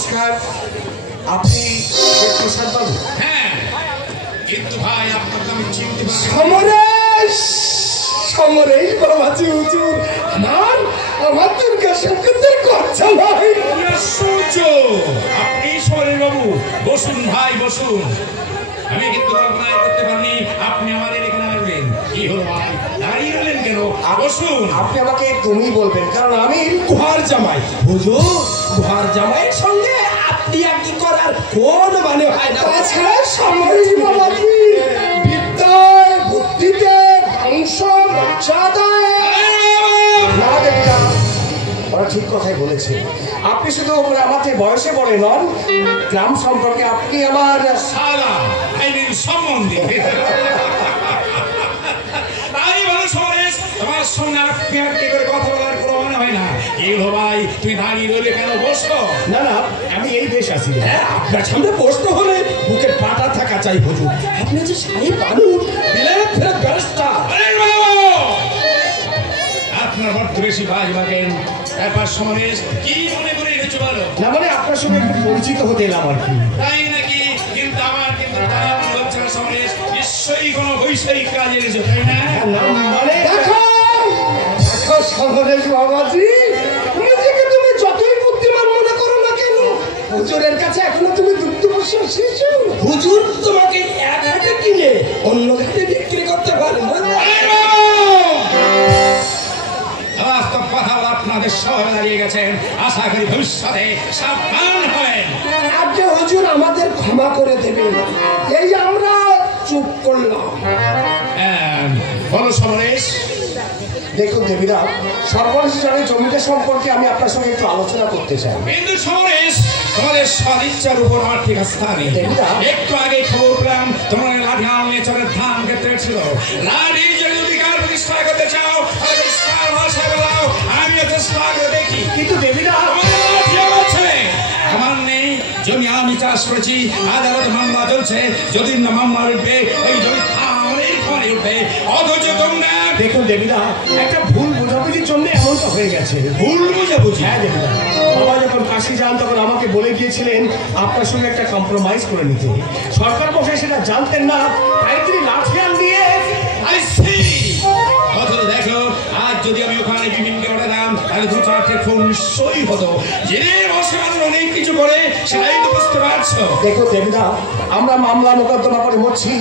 নমস্কার, আপনি প্রসাদ বাবু? হ্যাঁ, কিন্তু ভাই আপনাকে আমি চিনতে পারি। সমরেশ, সমরেশ বাবাজি হুজুর, আমার দুর্গা শঙ্করদের কথা ভাই। সূর্য, আপনি সমরেশ বাবু, বসুন ভাই বসুন। আমি কিন্তু কল্পনা করতে পারিনি আপনি আমাদের এখানে আসবেন। কি হলো ভাই, দাঁড়িয়ে রইলেন কেন? বসুন। আপনি আমাকে তুমি বলবেন, কারণ আমি গুহার জামাই। হুজুর, গুহার জামাইয়ের সঙ্গে আপনি কি করার কোন মানে হয় না। তাছাড়া সমরেশ বাবাজি বিদ্যায়, বুদ্ধিতে, বংশ মর্যাদায় না দেখা। ওরা ঠিক কথাই বলেছে। আপনি শুধু আমাকে বয়সে বড় নন, গ্রাম সম্পর্কে আপনি আমার সালা আইনের সম্বন্ধে। তাই বলো সমরেশ, তোমার সঙ্গে আপনি আপনি করে কথা বলার কোনো মনে হয় না। কি হলো ভাই, তুমি দাঁড়িয়ে রইলে কেন? বসো। না না, আমি এই বেশ আছি। হ্যাঁ, আপনার সামনে প্রশ্ন হলে বুকের পাটা থাকা চাই হুজুর। আপনি যে সাহেব মানুষ, বিলেত ফেরত ব্যারিস্টার। আপনার বড্ড বেশি ভাই বাকেন। ব্যাপার সমরেশ, কি মনে করে রেখেছো বলো? না মানে আপনার সঙ্গে একটু পরিচিত হতে এলাম আর কি। তাই নাকি? কিন্তু আমার কিন্তু তার মনে হচ্ছে না সমরেশ, নিশ্চয়ই কোনো বৈষয়িক কাজে এসেছো, তাই না? না মানে দেখো সমরেশ বাবাজি, নিজেকে তুমি যতই বুদ্ধিমান মনে করো না কেন, হুজুরের কাছে এখনো তুমি দুগ্ধ বসে শিশু। হুজুর তোমাকে এক হাতে কিনে অন্য হাতে বিক্রি করতে পারে না। বাস্তব কথা আপনাদের শহরে দাঁড়িয়ে গেছেন, আশা করি ভবিষ্যতে সাবধান হবেন। আজকে হুজুর আমাদের ক্ষমা করে দেবেন, এই আমরা চুপ করলাম। বলো সমরেশ। দেখুন দেবীরা, সর্বশেষ জমিটা সম্পর্কে আমি আপনার সঙ্গে একটু আলোচনা করতে চাই। কিন্তু সমরেশ, তোমাদের সদিচ্ছার উপর আমার ঠিক স্থান নেই। একটু আগে খবর পেলাম তোমার লাঠি নিয়ে চলে ধান ক্ষেত্রে ছিল। লাঠি যদি অধিকার প্রতিষ্ঠা করতে চাও, আমি চেষ্টা করে দেখি। কিন্তু দেবীরা আমার নেই জমি, আমি চাষ করেছি, আদালতে মামলা চলছে। যদি না মামলা উঠবে, ওই জমি উঠবে। অথচ তোমরা দেখুন দেবীরা, একটা ভুল বোঝাবুঝির জন্য এমনটা হয়ে গেছে। ভুল বোঝাবুঝি? হ্যাঁ দেবীরা, বাবা যখন কাশি যান তখন আমাকে বলে গিয়েছিলেন আপনার সঙ্গে একটা কম্প্রোমাইজ করে নিতে। সরকার বসে সেটা জানতেন না, তাই তিনি লাঠিয়াল দিয়ে দেখো, আজ যদি আমি ওখানে বিভিন্ন দাম, তাহলে দু চারটে ফোন নিশ্চয়ই হতো। জেনে বসে মানুষ অনেক কিছু করে, সেটাই তো বুঝতে পারছো। দেখো দেবীরা, আমরা মামলা মোকদ্দমা করে মরছি,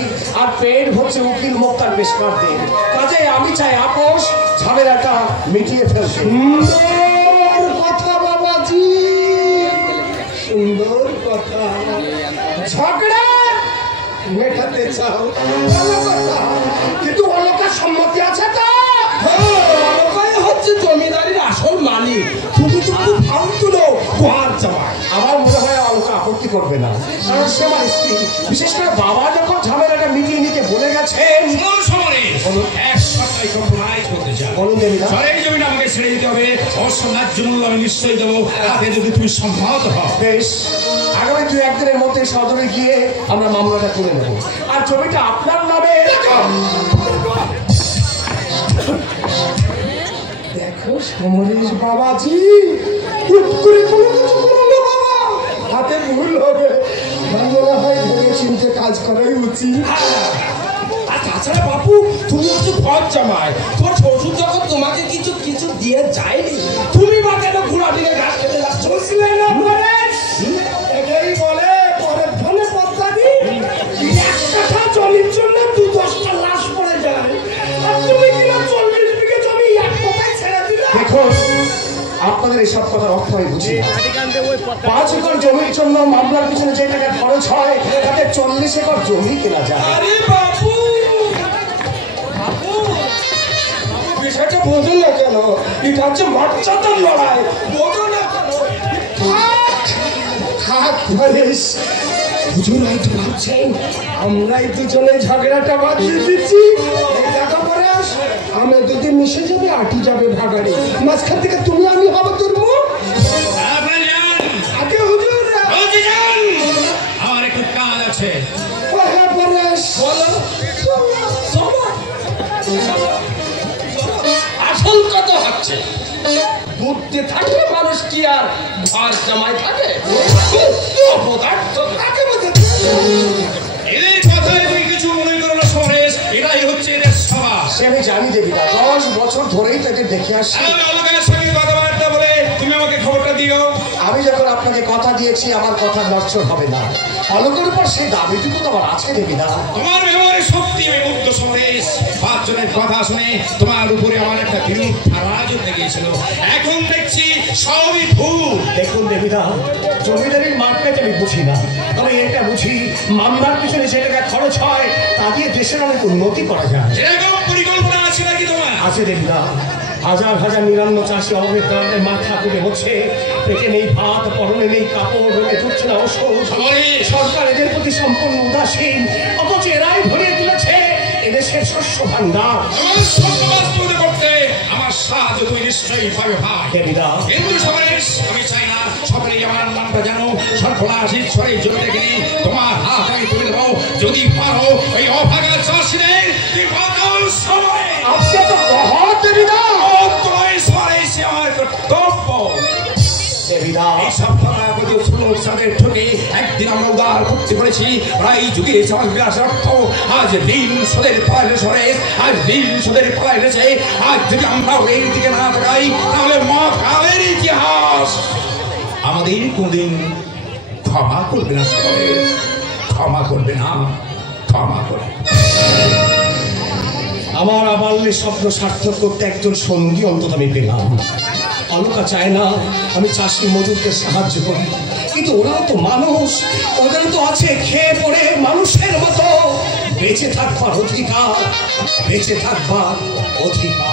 আর পেট হচ্ছে উকিল মোক্তার পেশকারদের। কাজে আমি চাই আপোষ, ঝামেলাটা মিটিয়ে ফেলতে। সুন্দর কথা বাবাজি, সুন্দর কথা। ঝগড়া মেটাতে চাও, ভালো কথা, কিন্তু অলকার সম্মতি আছে তো? অলকাই হচ্ছে জমিদারির আসল মালিক। তুমি তো খুব ফালতু লোক, গুহার জামাই। আমার মনে হয় অলকা আপত্তি করবে না, কারণ সে আমার স্ত্রী। বিশেষ করে বাবা যখন ঝামেলাটা মিটিয়ে নিতে বলে গেছেন। এক সপ্তাহে কম্প্রোমাইজ করতে চাও? বলুন দেবীরা। এই জমিটা আমাকে ছেড়ে দিতে হবে, অবশ্য ন্যায্য মূল্য আমি নিশ্চয়ই দেবো, তাতে যদি তুমি সম্মত হও। বেশ, আগামী 2-1 দিনের মধ্যে সদরে গিয়ে আমরা মামলাটা করে নেব, আর জমিটা আপনার নামে। দেখো সমরেশ বাবাজি, হুট করে কোনো কিছু করো না বাবা, হাতে ভুল হবে। আমার মনে হয় ভেবে চিন্তে কাজ করাই উচিত। আর তাছাড়া বাপু, তুমি হচ্ছে ঘর জামাই। তোর শ্বশুর যখন তোমাকে কিছু কিছু দিয়ে যায়নি, তুমি বা কেন ঘোড়া দিকে ঘাস খেতে যাচ্ছ? এটাই বলে পরের ধনে পদ্মা দিই, এক কাঠা জমির জন্য 2-10টা লাশ পড়ে যায়, আর তুমি কিনা 40 বিঘে জমি এক কথায় ছেড়ে দিলে। দেখো, আপনাদের এইসব কথার অর্থ হয় বুঝি। 5 একর জমির জন্য মামলার পিছনে যে টাকা খরচ হয়, তাতে 40 একর জমি কেনা যায়। আরে বাপু, বিষয়টা বোঝো না কেন? এটা হচ্ছে মর্যাদার লড়াই, বোঝো না কেন? হুজুর হয়তো ভাবছেন আমরাই দুজনে ঝগড়াটা বাঁধিয়ে দিচ্ছি। দেখা পরে আমি দুদিন মিশে যাবে, আটি যাবে ভাগাড়ি, মাঝখান থেকে তুমি আমি হবো তোর মুখ। আগে হুজুর আমার একটু কাজ আছে। আসল কথা হচ্ছে, বুদ্ধি থাকলে মানুষ কি আর ঘর জামাই থাকে? ধরেই তাদের দেখে আসছি। লোকের সঙ্গে কথাবার্তা বলে তুমি আমাকে খবরটা দিও। আমি যখন আপনাকে কথা দিয়েছি আমার কথা নড়চড় হবে না, অলোকের উপর সেই দাবিটুকু তো আমার আছে দেবীরা। তোমার ব্যবহারে সত্যি আমি মুগ্ধ সমরেশ। 5 জনের কথা শুনে তোমার উপরে আমার একটা বিরূপ ধারণা জন্মে গিয়েছিল, এখন দেখছি সবই ভুল। দেখুন দেবীরা, জমিদারির মার্কেট আমি বুঝি না, তবে এটা বুঝি মামলার পিছনে যে টাকা খরচ হয় তা দিয়ে দেশের অনেক উন্নতি করা যায়। এরকম পরিকল্পনা আছে নাকি তোমার? আছে দেবীরা, হাজার হাজার নিরান্ন চাষি অভাবের কারণে মাথা তুলে হচ্ছে, পেটে নেই ভাত, পরনে নেই কাপড়, রোগে ঢুকছে না ওষুধ। সরকার এদের প্রতি সম্পূর্ণ উদাসীন, অথচ এরাই ভরিয়ে তুলেছে এদেশের শস্য ভান্ডার। আমার সাহায্য তুমি নিশ্চয়ই পাবে ভাই। দেবীরা, কিন্তু সমরেশ, আমি চাই না সকলেই আমার নামটা জানো। সর্বনাশ ঈশ্বরের জন্য কিনে তোমার হাত আমি তুলে দেবো। যদি পারো ওই অভাগা চাষিদের সময় আপনি তো বহুত দেবীরা। আমার কর্তব্য। দেবীরা, এই সব কথা যদি সুলোকসাদের ঠকে একদিন আমরা উদার করতে পেরেছি, প্রায় যুগে আমার বিরাসের অর্থ আজ দিন সুদের পায়ে সরে, আজ দিন সুদের পায়ে রয়েছে। আজ যদি আমরা এই দিকে না তাকাই তাহলে মহাকালের ইতিহাস আমাদের কোনদিন ক্ষমা করবে না। ক্ষমা করবে না, ক্ষমা করবে। আমার আবাল্যের স্বপ্ন সার্থক করতে একজন সঙ্গী অন্তত আমি পেলাম। অলকা চায় না আমি চাষি মজুরদের সাহায্য করি, কিন্তু ওরাও তো মানুষ, ওদের তো আছে খেয়ে পড়ে মানুষের মতো বেঁচে থাকবার অধিকার, বেঁচে থাকবার অধিকার।